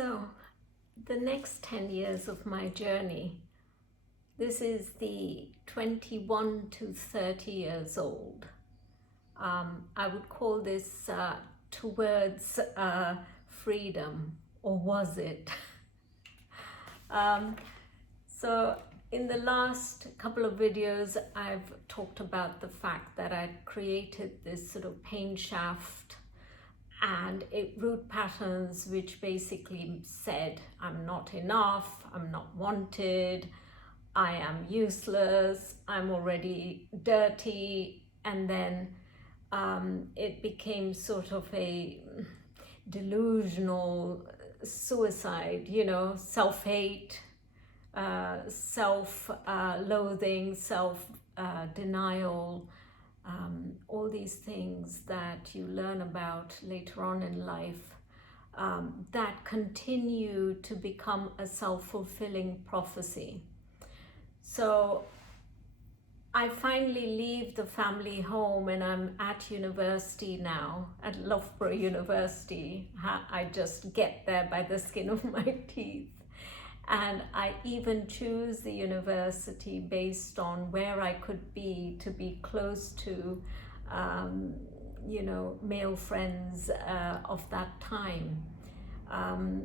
So, the next 10 years of my journey, this is the 21 to 30 years old. I would call this towards freedom, or was it? So in the last couple of videos, I've talked about the fact that I'd created this sort of pain shaft and root patterns which basically said, I'm not enough, I'm not wanted, I am useless, I'm already dirty, and then it became sort of a delusional suicide, self-hate, self-loathing, self-denial, all these things that you learn about later on in life that continue to become a self-fulfilling prophecy. So I finally leave the family home and I'm at university now, at Loughborough University. I just get there by the skin of my teeth. And I even choose the university based on where I could be to be close to, male friends of that time.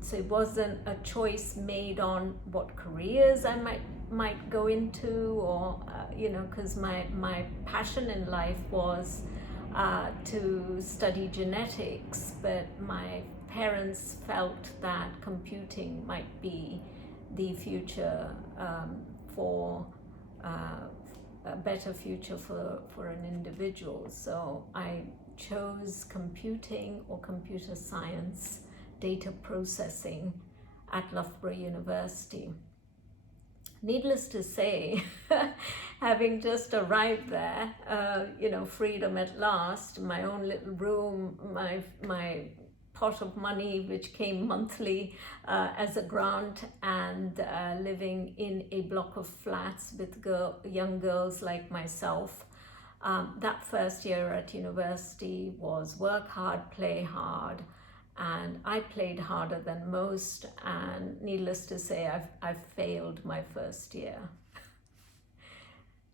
So it wasn't a choice made on what careers I might go into, or because my passion in life was to study genetics, but my parents felt that computing might be the future for a better future for an individual. So I chose computing or computer science, data processing at Loughborough University. Needless to say, having just arrived there, freedom at last, my own little room, my pot of money which came monthly as a grant, and living in a block of flats with young girls like myself. That first year at university was work hard, play hard, and I played harder than most, and needless to say, I've failed my first year.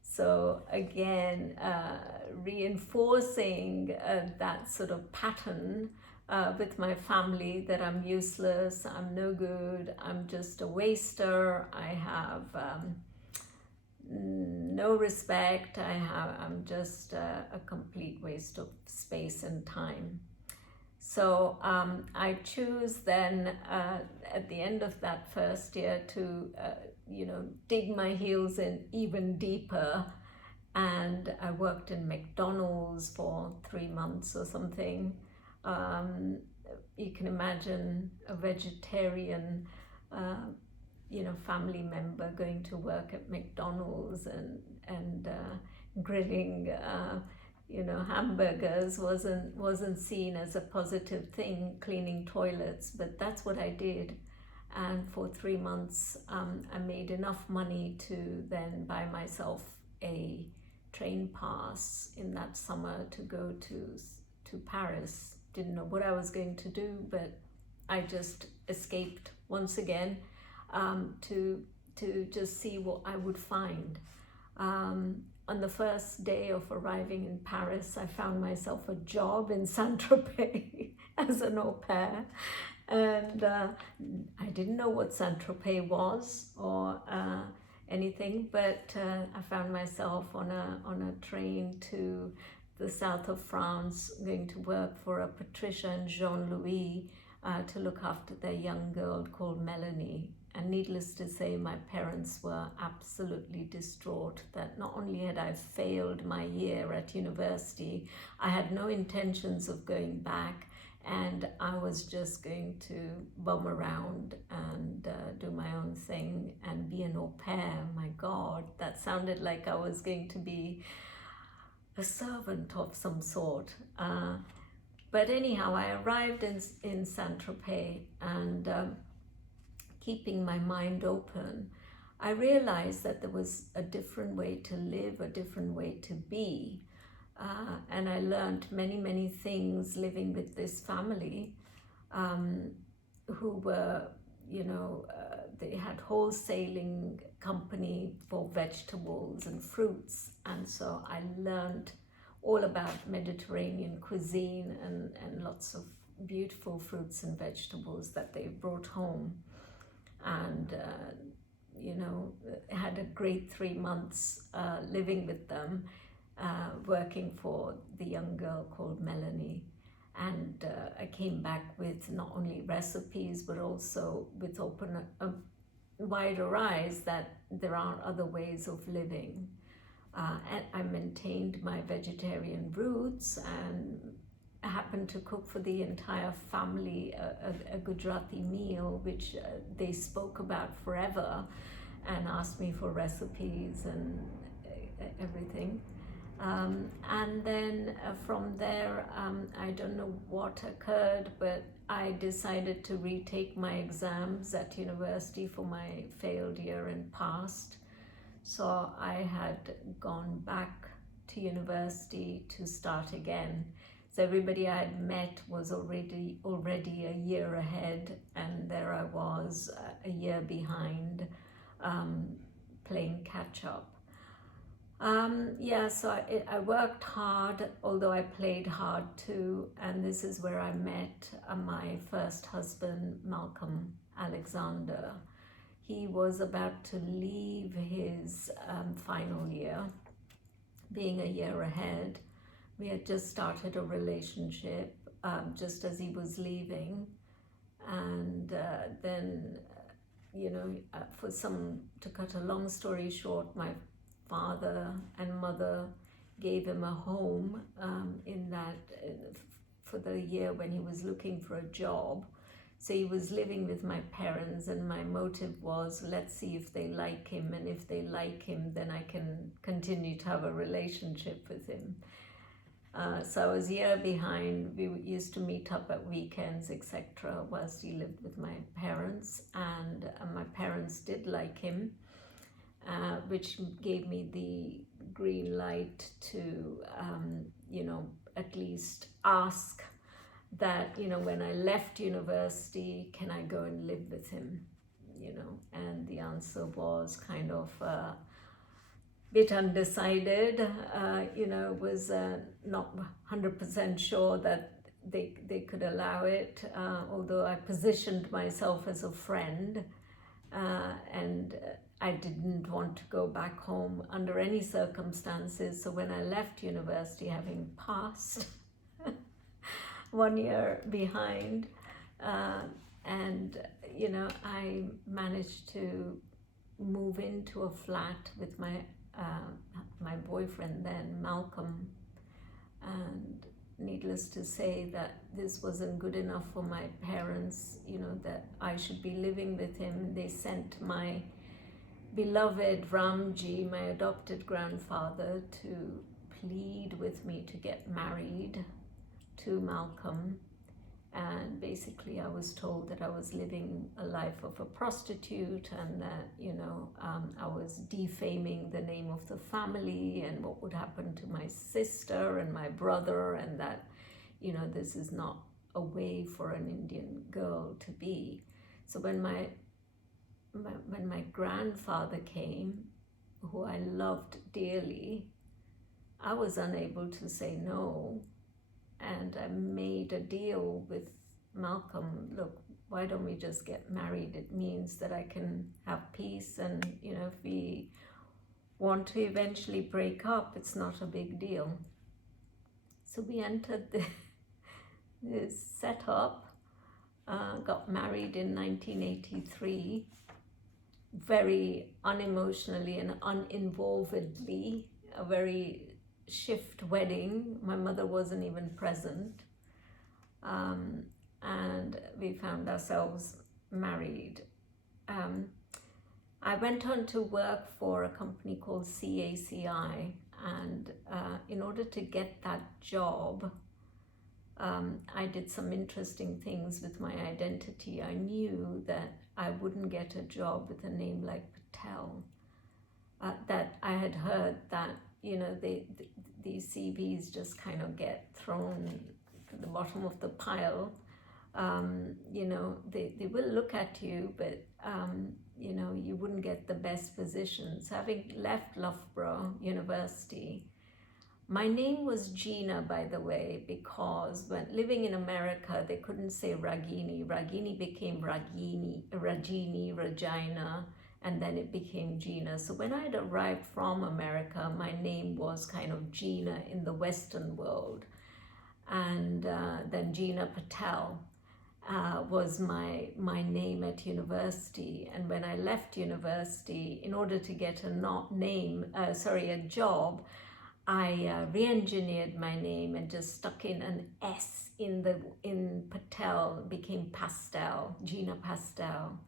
So again, reinforcing that sort of pattern with my family, that I'm useless, I'm no good, I'm just a waster, I have no respect, I'm just a complete waste of space and time. So I choose then at the end of that first year to dig my heels in even deeper, and I worked in McDonald's for 3 months or something. You can imagine a vegetarian family member going to work at McDonald's and grilling hamburgers wasn't seen as a positive thing, cleaning toilets, but that's what I did. And for 3 months I made enough money to then buy myself a train pass in that summer to go to Paris. Didn't know what I was going to do, but I just escaped once again to just see what I would find. On the first day of arriving in Paris, I found myself a job in Saint-Tropez as an au pair. And I didn't know what Saint-Tropez was or anything, but I found myself on a train to the south of France, going to work for Patricia and Jean-Louis to look after their young girl called Melanie. And needless to say, my parents were absolutely distraught that not only had I failed my year at university, I had no intentions of going back, and I was just going to bum around and do my own thing and be an au pair. My God, that sounded like I was going to be a servant of some sort. But anyhow, I arrived in Saint-Tropez, and keeping my mind open, I realized that there was a different way to live, a different way to be. And I learned many, many things living with this family. who were, they had wholesaling company for vegetables and fruits, and so I learned all about Mediterranean cuisine and lots of beautiful fruits and vegetables that they brought home. And had a great 3 months living with them, working for the young girl called Melanie. And I came back with not only recipes, but also with wider eyes that there are other ways of living. And I maintained my vegetarian roots and happened to cook for the entire family a Gujarati meal, which they spoke about forever and asked me for recipes and everything. And then from there, I don't know what occurred, but I decided to retake my exams at university for my failed year and passed. So I had gone back to university to start again. So everybody I had met was already a year ahead, and there I was a year behind, playing catch up. So I worked hard, although I played hard too, and this is where I met my first husband, Malcolm Alexander. He was about to leave his final year, being a year ahead. We had just started a relationship just as he was leaving, and then, to cut a long story short, my father and mother gave him a home for the year when he was looking for a job. So he was living with my parents, and my motive was, let's see if they like him, and if they like him, then I can continue to have a relationship with him. So I was a year behind. We used to meet up at weekends, etc., whilst he lived with my parents, and my parents did like him, which gave me the green light to, at least ask that, when I left university, can I go and live with him, and the answer was kind of bit undecided, was not 100% sure that they could allow it, although I positioned myself as a friend, and I didn't want to go back home under any circumstances. So when I left university, having passed 1 year behind, and I managed to move into a flat with my boyfriend then, Malcolm, and needless to say that this wasn't good enough for my parents, that I should be living with him. They sent my beloved Ramji, my adopted grandfather, to plead with me to get married to Malcolm. And basically I was told that I was living a life of a prostitute, and that, I was defaming the name of the family and what would happen to my sister and my brother, and that, this is not a way for an Indian girl to be. So when my grandfather came, who I loved dearly, I was unable to say no. And I made a deal with Malcolm. Look, why don't we just get married? It means that I can have peace, and if we want to eventually break up, it's not a big deal. So we entered this setup, got married in 1983, very unemotionally and uninvolvedly, a very shift wedding. My mother wasn't even present, and we found ourselves married. I went on to work for a company called CACI, and in order to get that job, I did some interesting things with my identity. I knew that I wouldn't get a job with a name like Patel. That I had heard that these CVs just kind of get thrown to the bottom of the pile They will look at you, but you wouldn't get the best positions. Having left Loughborough University, my name was Gina, by the way, because when living in America, they couldn't say Ragini. Ragini became Ragini, Regina, and then it became Gina. So when I had arrived from America, my name was kind of Gina in the Western world. And then Gina Patel was my name at university. And when I left university, in order to get a job, I re-engineered my name and just stuck in an S in Patel, became Pastel, Gina Pastel.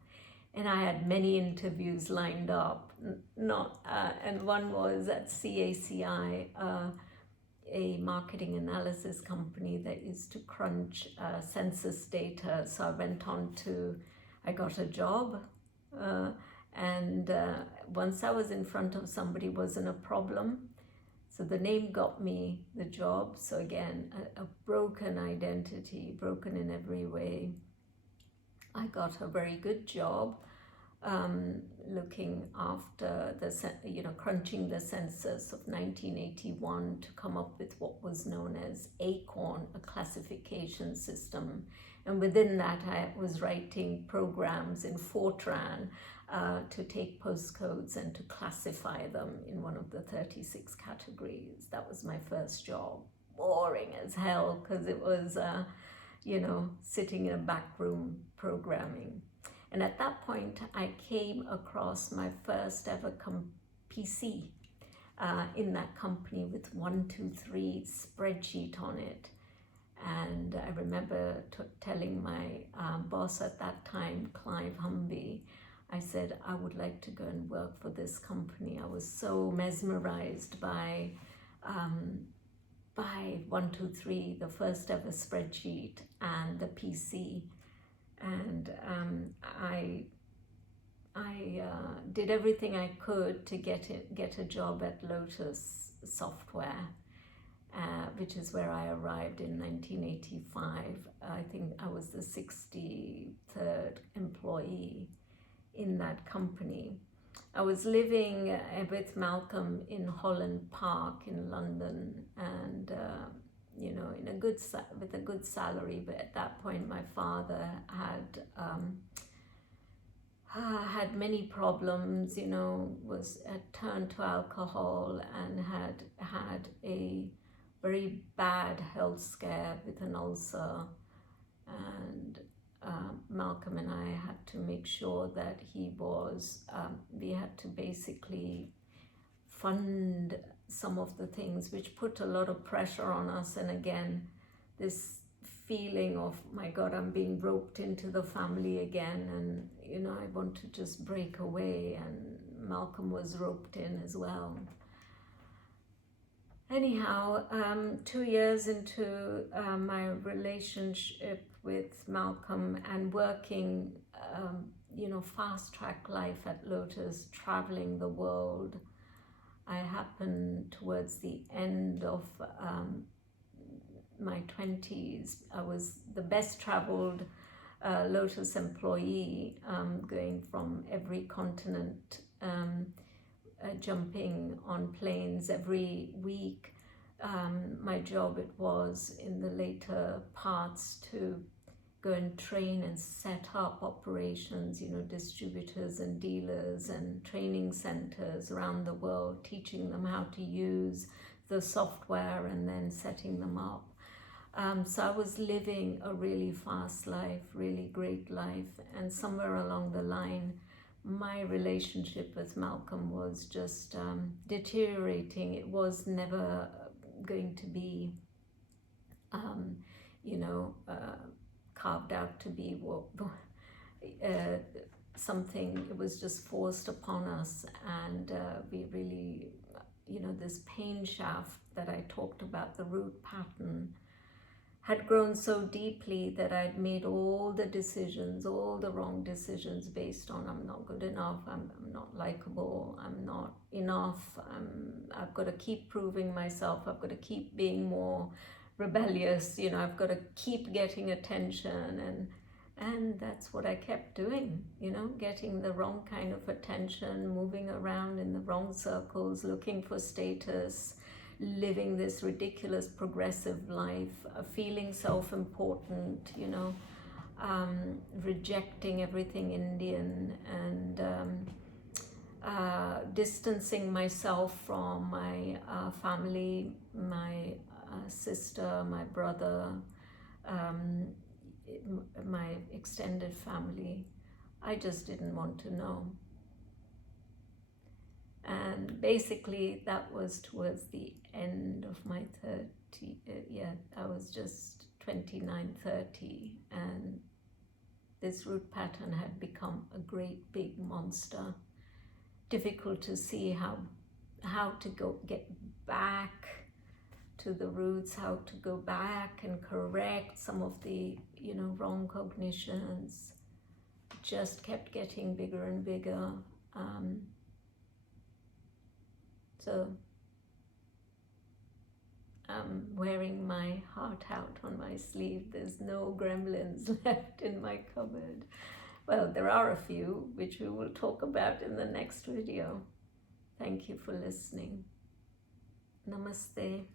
And I had many interviews lined up, and one was at CACI, a marketing analysis company that used to crunch census data. So I got a job, and once I was in front of somebody, wasn't a problem. So the name got me the job. So again, a broken identity, broken in every way. I got a very good job, looking after crunching the census of 1981 to come up with what was known as ACORN, a classification system. And within that, I was writing programs in Fortran to take postcodes and to classify them in one of the 36 categories. That was my first job. Boring as hell, because it was, sitting in a back room programming. And at that point, I came across my first ever PC in that company with 123 spreadsheet on it. And I remember telling my boss at that time, Clive Humby, I said, I would like to go and work for this company. I was so mesmerized by 123, the first ever spreadsheet, and the PC. And I did everything I could to get a job at Lotus Software, which is where I arrived in 1985. I think I was the 63rd employee in that company. I was living with Malcolm in Holland Park in London, and with a good salary. But at that point, my father had many problems. Had turned to alcohol and had a very bad health scare with an ulcer, and Malcolm and I had to make sure that we had to basically fund some of the things, which put a lot of pressure on us. And again, this feeling of, my God, I'm being roped into the family again, and I want to just break away, and Malcolm was roped in as well. Anyhow, 2 years into my relationship with Malcolm and working, fast track life at Lotus, traveling the world, I happened towards the end of my 20s. I was the best traveled Lotus employee, going from every continent, jumping on planes every week. My job, it was in the later parts to go and train and set up operations, distributors and dealers and training centers around the world, teaching them how to use the software and then setting them up. So I was living a really fast life, really great life, and somewhere along the line, my relationship with Malcolm was just deteriorating. It was never going to be, carved out to be something. It was just forced upon us, and we really, this pain shaft that I talked about, the root pattern, had grown so deeply that I'd made all the wrong decisions based on, I'm not good enough, I'm not likable, I'm not enough, I've got to keep proving myself, I've got to keep being more rebellious, you know, I've got to keep getting attention, and that's what I kept doing, you know, getting the wrong kind of attention, moving around in the wrong circles, looking for status, living this ridiculous progressive life, feeling self-important, you know, rejecting everything Indian, and distancing myself from my family, my sister, my brother, my extended family. I just didn't want to know. And basically that was towards the end of my 30, I was just 29, 30, and this root pattern had become a great big monster. Difficult to see how to get back to the roots, how to go back and correct some of the, you know, wrong cognitions. Just kept getting bigger and bigger. So I'm wearing my heart out on my sleeve. There's no gremlins left in my cupboard. Well, there are a few, which we will talk about in the next video. Thank you for listening. Namaste.